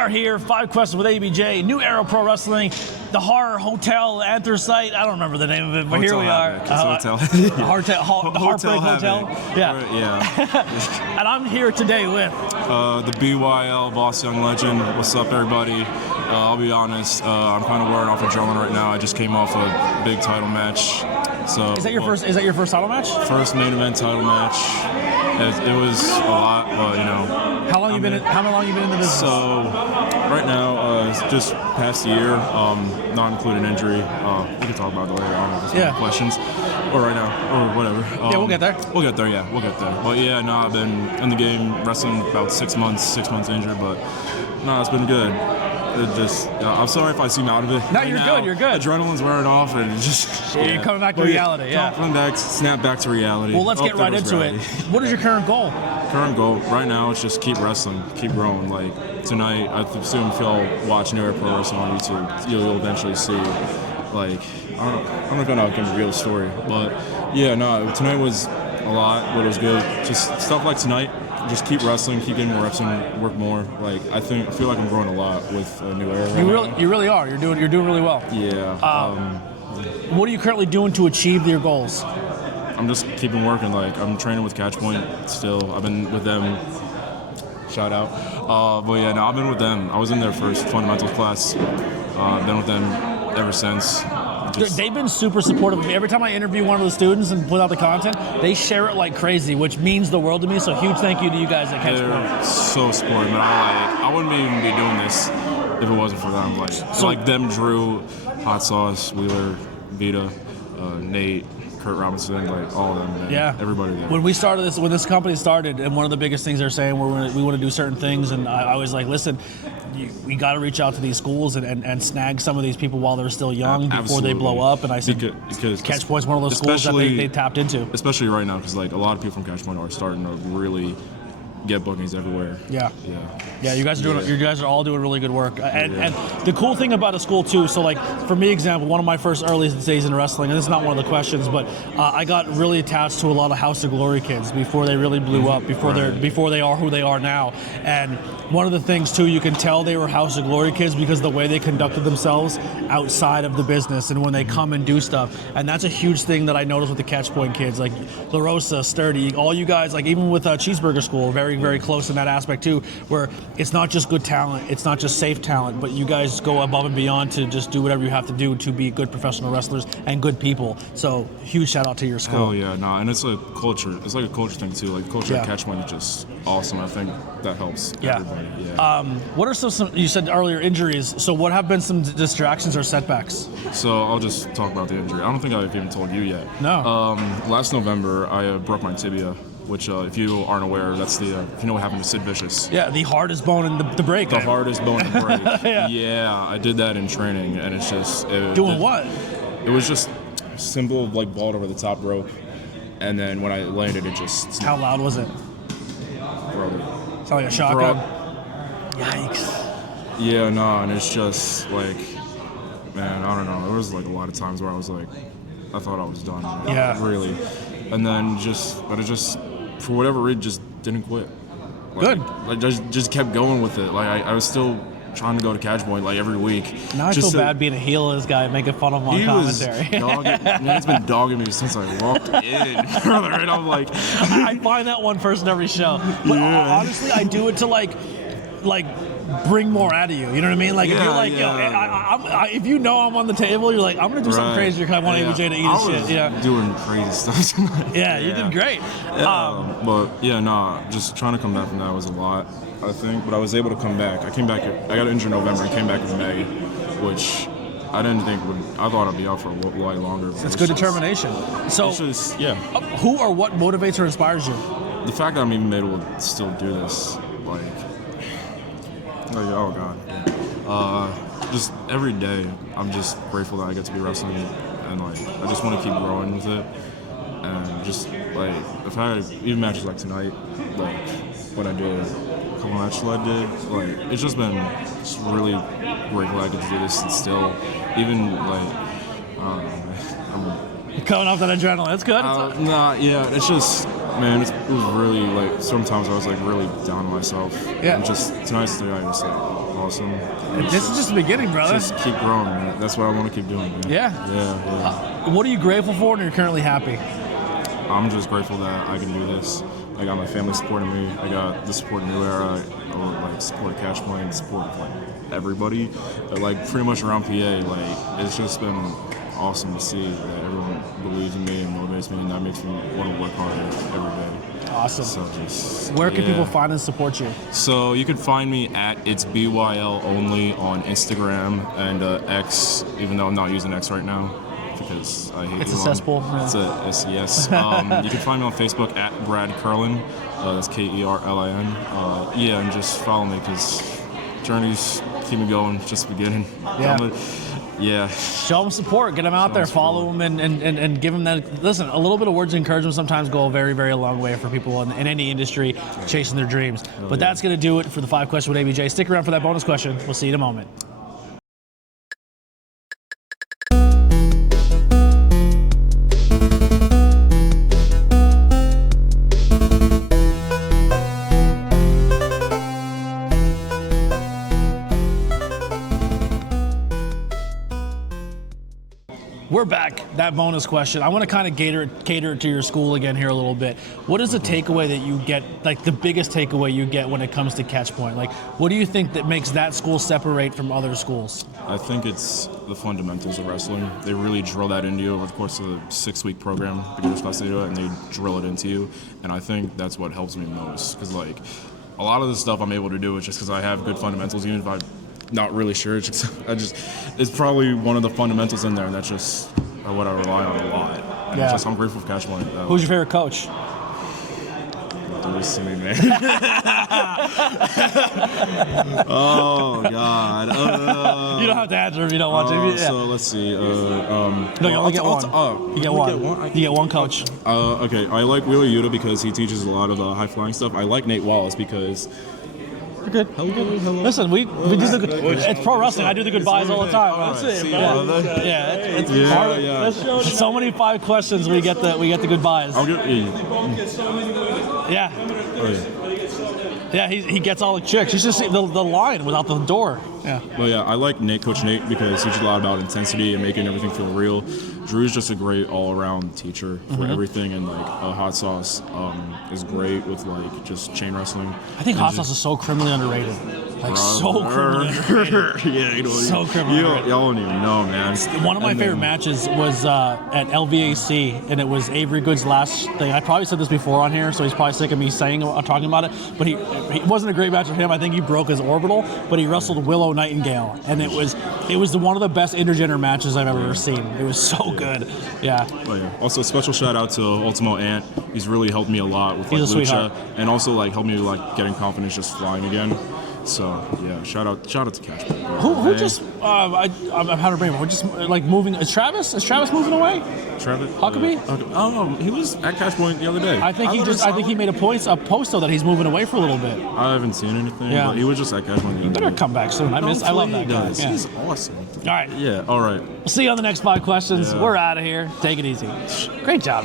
are here, 5 Questions with ABJ, New Era Pro Wrestling, the Horror Hotel Anthracite. I don't remember the name of it, but Hotel here we are. Hotel. The Heartbreak Hotel. Yeah. Yeah. And I'm here today with the BYL Boss Young Legend. What's up, everybody? I'll be honest, I'm kind of wearing off adrenaline right now. I just came off a big title match. So Is that your first title match? First main event title match. It was a lot, but you know. How long you been in the business? So right now, it's just past a year, not including injury. We can talk about that later on if there's any questions, or right now, or whatever. Yeah, we'll get there. We'll get there. Yeah, we'll get there. But yeah, no, I've been in the game wrestling about 6 months. 6 months injured, but no, it's been good. It just, I'm sorry if I seem out of it. No, right you're now. good. You're good. Adrenaline's wearing off, and it just. Yeah, you're coming back to reality. Yeah. Coming back, snap back to reality. Well, let's get right into it. What is your current goal? Current goal right now is just keep wrestling, keep growing. Like tonight, I assume if y'all watch New Era Pro Wrestling on YouTube, you'll eventually see. Like I'm not gonna give a real story, but yeah, no, tonight was a lot, but it was good. Just stuff like tonight. Just keep wrestling, keep getting more reps and work more. Like I feel like I'm growing a lot with New Era. You really are. You're doing really well. Yeah. What are you currently doing to achieve your goals? I'm just keeping working. Like I'm training with Catchpoint still. I've been with them. Shout out. But yeah, no, I've been with them. I was in their first fundamentals class. I've been with them ever since. They've been super supportive of me. Every time I interview one of the students and put out the content, they share it like crazy, which means the world to me. So huge thank you to you guys at Catchpoint. They're so supportive, man. I wouldn't even be doing this if it wasn't for them. Like them, Drew, Hot Sauce, Wheeler, Vita, Nate, Kurt Robinson, like all of them, man. Yeah, everybody there. When this company started, and one of the biggest things they're saying, we want to do certain things, and I was like, listen, we got to reach out to these schools and snag some of these people while they're still young before they blow up. And I said, because Catchpoint's one of those schools that they tapped into, especially right now, because like a lot of people from Catchpoint are starting to really get bookings everywhere. Yeah. You guys are doing. You guys are all doing really good work. And the cool thing about a school too. So like for me, example, one of my first early days in wrestling, and this is not one of the questions, but I got really attached to a lot of House of Glory kids before they really blew up, before they are who they are now. And one of the things too, you can tell they were House of Glory kids because the way they conducted themselves outside of the business and when they come and do stuff. And that's a huge thing that I noticed with the Catchpoint kids, like La Rosa, Sturdy, all you guys, like even with Cheeseburger School, very, very close in that aspect too, where it's not just good talent, it's not just safe talent, but you guys go above and beyond to just do whatever you have to do to be good professional wrestlers and good people. So huge shout out to your school. Hell yeah, no, and it's a culture. It's like a culture thing too. Like culture at Catchpoint is just awesome. I think that helps everybody. Yeah. What are some, you said earlier, injuries. So what have been some distractions or setbacks? So I'll just talk about the injury. I don't think I've even told you yet. No. Last November, I broke my tibia, which if you aren't aware, that's the, if you know what happened to Sid Vicious. Yeah, the hardest bone in the break. The hardest bone in the break. Yeah, I did that in training, and it's just... what? It was just simple, like, vault over the top rope, and then when I landed, it just... How loud was it? Broke it. Sound like a shotgun? Yikes. Yeah, no, and it's just, like, man, I don't know. There was, like, a lot of times where I was like, I thought I was done. Yeah. Really. And then but it just, for whatever reason, just didn't quit. Good. Like, just kept going with it. Like, I was still trying to go to Catchpoint, like, every week. Now I feel bad being a heel of this guy, making fun of him on commentary. He's been dogging me since I walked in. Right? I'm like... I find that one first in every show. But honestly, I do it to, like bring more out of you. You know what I mean? Like, if you're like, if you know I'm on the table, you're like, I'm going to do something crazy because I want ABJ to eat his shit. Yeah. Doing crazy stuff tonight. Yeah, you did great. But, just trying to come back from that was a lot, I think. But I was able to come back. I got injured in November and came back in May, which I didn't think I thought I'd be out for a lot longer. It's good determination. So, who or what motivates or inspires you? The fact that I'm even able to still do this, oh God. Just every day, I'm just grateful that I get to be wrestling, and I just want to keep growing with it. And just if I had even matches like tonight, what I did, a couple matches I did, it's just been really grateful I get to do this, and still, even You're coming off that adrenaline. That's good. It's just, man, it was really sometimes I was really down on myself. Yeah. And just tonight's the day I was awesome. This is just the beginning, brother. Just keep growing, man. That's what I want to keep doing, man. Yeah. What are you grateful for and you're currently happy? I'm just grateful that I can do this. I got my family supporting me. I got the support of New Era, or like support of Cashpoint, support of like everybody, like pretty much around PA. Like it's just been awesome to see that everyone believes in me and motivates me, and that makes me want to work harder every day. Awesome. So just, where can people find and support you? So you can find me at It's BYL only on Instagram and X, even though I'm not using X right now because I hate it's Elon. A cesspool. It's a yes. You can find me on Facebook at Brad Kerlin. That's Kerlin. Yeah, and just follow me because journeys keep me going. It's just beginning. Yeah. Yeah. Show them support. Get them out there. Follow them and give them that. Listen, a little bit of words of encouragement sometimes go a very, very long way for people in any industry chasing their dreams. But that's going to do it for the 5 Questions with ABJ. Stick around for that bonus question. We'll see you in a moment. We're back. That bonus question. I want to kind of cater it to your school again here a little bit. What is the takeaway that you get, like the biggest takeaway you get when it comes to Catchpoint? Like, what do you think that makes that school separate from other schools? I think it's the fundamentals of wrestling. They really drill that into you over the course of the 6-week program. Beginner's class, they do it, and they drill it into you. And I think that's what helps me most. Because, like, a lot of the stuff I'm able to do is just because I have good fundamentals, even if I'm not really sure. It's probably one of the fundamentals in there, and that's just what I rely on a lot. And I'm grateful for Cashpoint. Who's your favorite coach? Do this to me, man. Oh God. You don't have to answer if you don't want to. So let's see. No, you only get one. You get one. You get one coach. Okay, I like Wheeler Yuta because he teaches a lot of high flying stuff. I like Nate Wallace because. You're good. Hello. Listen, we do it's pro wrestling. I do the goodbyes all the time. That's it. It's part of it. So many 5 questions. We get the goodbyes. Yeah. Oh, yeah. Yeah, he gets all the chicks. He's just the line without the door. Yeah. Well, yeah, I like Coach Nate because he teaches a lot about intensity and making everything feel real. Drew's just a great all-around teacher for everything, and like Hot Sauce is great with like just chain wrestling. I think Hot Sauce is so criminally underrated. Like so criminally underrated. Yeah, you know, so criminally underrated. Y'all don't even know, man. One of my favorite matches was at LVAC, and it was Avery Good's last thing. I probably said this before on here, so he's probably sick of me talking about it. But he wasn't a great match for him. I think he broke his orbital, but he wrestled Willow Nightingale, and it was one of the best intergender matches I've ever seen. It was so good. Yeah. Oh, yeah. Also, special shout out to Ultimo Ant. He's really helped me a lot with like lucha, and also like helped me like getting confidence just flying again. So yeah, shout out to Cashpoint. Who just I'm how to bring him. We're just like moving. Is Travis moving away? Travis Huckabee? Oh no, he was at Cashpoint the other day. I think he made a post though that he's moving away for a little bit. I haven't seen anything. Yeah. But he was just at Cashpoint the other day. Better come back soon. I love that guy. Yeah. He's awesome. All right. Yeah. All right. We'll see you on the next 5 questions. Yeah. We're out of here. Take it easy. Great job.